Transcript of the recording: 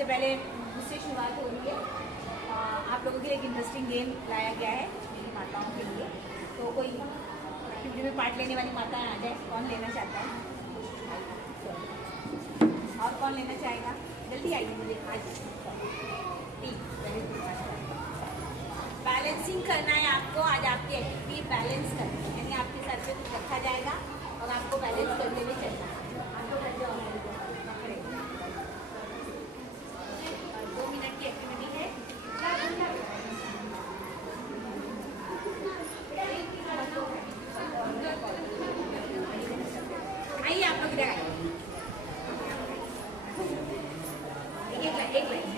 सबसे पहले मुझसे शुरुआत हो रही है। आप लोगों के लिए एक इंटरेस्टिंग गेम लाया गया है मेरी माताओं के लिए। तो कोई एक्टिविटी में पार्ट लेने वाली माताएं आ जाए। कौन लेना चाहता है और कौन लेना चाहेगा? जल्दी आइए, मुझे आज ठीक वेरी गुड। बैलेंसिंग करना है आपको। आज आपकी एक्टिविटी बैलेंस करनी है, यानी आपके सर पे कुछ रखा जाएगा और आपको बैलेंस करते हुए चलना है। आपको कर जाओ 2 मिनट की एक्टिविटी है। आइए आप लोग इधर आइए। एक लाइन